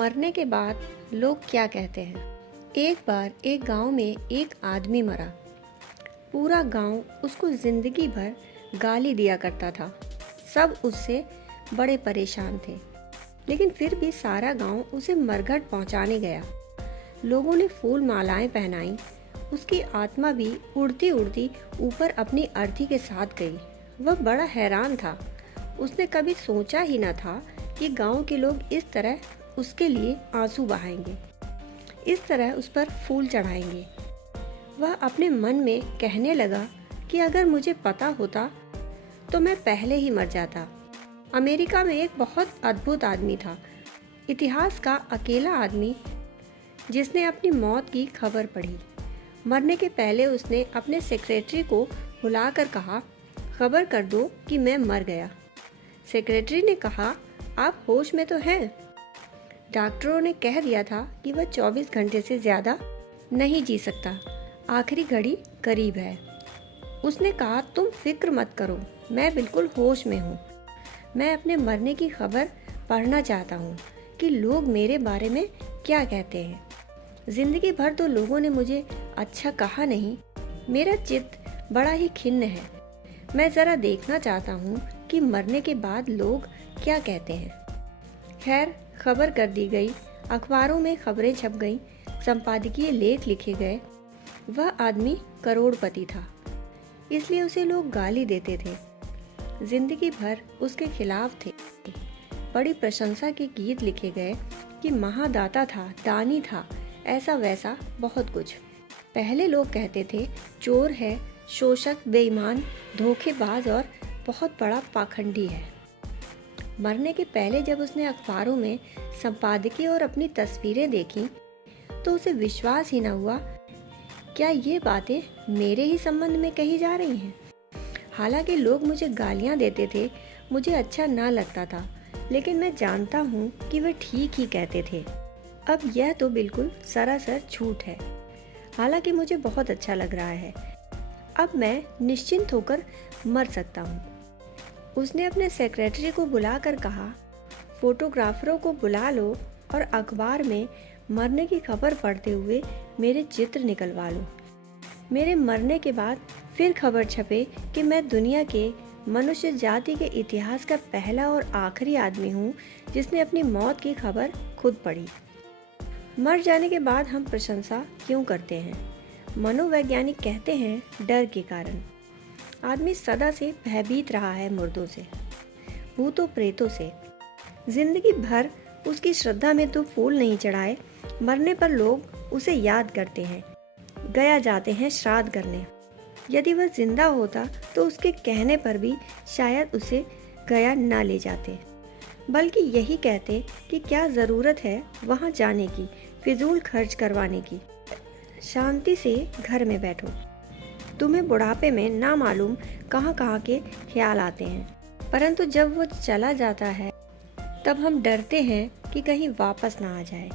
मरने के बाद लोग क्या कहते हैं। एक बार एक गांव में एक आदमी मरा। पूरा गांव उसको जिंदगी भर गाली दिया करता था। सब उससे बड़े परेशान थे, लेकिन फिर भी सारा गांव उसे मरघट पहुंचाने गया। लोगों ने फूल मालाएं पहनाई। उसकी आत्मा भी उड़ती उड़ती ऊपर अपनी अर्थी के साथ गई। वह बड़ा हैरान था। उसने कभी सोचा ही न था कि गांव के लोग इस तरह उसके लिए आंसू बहाएंगे, इस तरह उस पर फूल चढ़ाएंगे। वह अपने मन में कहने लगा कि अगर मुझे पता होता तो मैं पहले ही मर जाता। अमेरिका में एक बहुत अद्भुत आदमी था, इतिहास का अकेला आदमी जिसने अपनी मौत की खबर पढ़ी। मरने के पहले उसने अपने सेक्रेटरी को बुलाकर कहा, खबर कर दो कि मैं मर गया। सेक्रेटरी ने कहा, आप होश में तो हैं? डॉक्टरों ने कह दिया था कि वह 24 घंटे से ज़्यादा नहीं जी सकता। आखिरी घड़ी करीब है। उसने कहा, तुम फिक्र मत करो, मैं बिल्कुल होश में हूँ। मैं अपने मरने की खबर पढ़ना चाहता हूँ कि लोग मेरे बारे में क्या कहते हैं। जिंदगी भर तो लोगों ने मुझे अच्छा कहा नहीं। मेरा चित्त बड़ा ही खिन्न है। मैं ज़रा देखना चाहता हूँ कि मरने के बाद लोग क्या कहते हैं। खैर, खबर कर दी गई, अखबारों में खबरें छप गईं, संपादकीय लेख लिखे गए। वह आदमी करोड़पति था, इसलिए उसे लोग गाली देते थे, जिंदगी भर उसके खिलाफ थे। बड़ी प्रशंसा के गीत लिखे गए कि महादाता था, दानी था, ऐसा वैसा बहुत कुछ। पहले लोग कहते थे चोर है, शोषक, बेईमान, धोखेबाज और बहुत बड़ा पाखंडी है। मरने के पहले जब उसने अखबारों में संपादकीय और अपनी तस्वीरें देखी तो उसे विश्वास ही न हुआ। क्या ये बातें मेरे ही संबंध में कही जा रही हैं? हालांकि लोग मुझे गालियां देते थे, मुझे अच्छा ना लगता था, लेकिन मैं जानता हूँ कि वे ठीक ही कहते थे। अब यह तो बिल्कुल सरासर झूठ है। हालांकि मुझे बहुत अच्छा लग रहा है। अब मैं निश्चिंत होकर मर सकता हूँ। उसने अपने सेक्रेटरी को बुलाकर कहा, फोटोग्राफरों को बुला लो और अखबार में मरने की खबर पढ़ते हुए मेरे चित्र निकलवा लो। मेरे मरने के बाद फिर खबर छपे कि मैं दुनिया के मनुष्य जाति के इतिहास का पहला और आखिरी आदमी हूँ जिसने अपनी मौत की खबर खुद पढ़ी। मर जाने के बाद हम प्रशंसा क्यों करते हैं? मनोवैज्ञानिक कहते हैं डर के कारण। आदमी सदा से भयभीत रहा है मुर्दों से, भूतों प्रेतों से। जिंदगी भर उसकी श्रद्धा में तो फूल नहीं चढ़ाए, मरने पर लोग उसे याद करते हैं, गया जाते हैं श्राद्ध करने। यदि वह जिंदा होता तो उसके कहने पर भी शायद उसे गया ना ले जाते, बल्कि यही कहते कि क्या ज़रूरत है वहाँ जाने की, फिजूल खर्च करवाने की। शांति से घर में बैठो। तुम्हें बुढ़ापे में ना मालूम कहाँ कहाँ के ख्याल आते हैं, परंतु जब वो चला जाता है तब हम डरते हैं कि कहीं वापस ना आ जाए।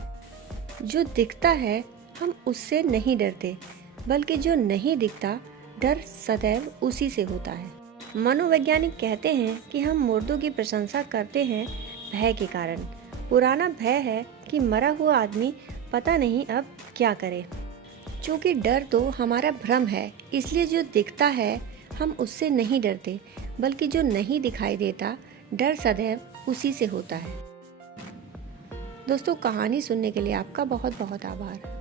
जो दिखता है हम उससे नहीं डरते, बल्कि जो नहीं दिखता डर सदैव उसी से होता है। मनोवैज्ञानिक कहते हैं कि हम मुर्दों की प्रशंसा करते हैं भय के कारण। पुराना भय है कि मरा हुआ आदमी पता नहीं अब क्या करे। चूँकि डर तो हमारा भ्रम है, इसलिए जो दिखता है हम उससे नहीं डरते, बल्कि जो नहीं दिखाई देता डर सदैव उसी से होता है। दोस्तों, कहानी सुनने के लिए आपका बहुत बहुत आभार।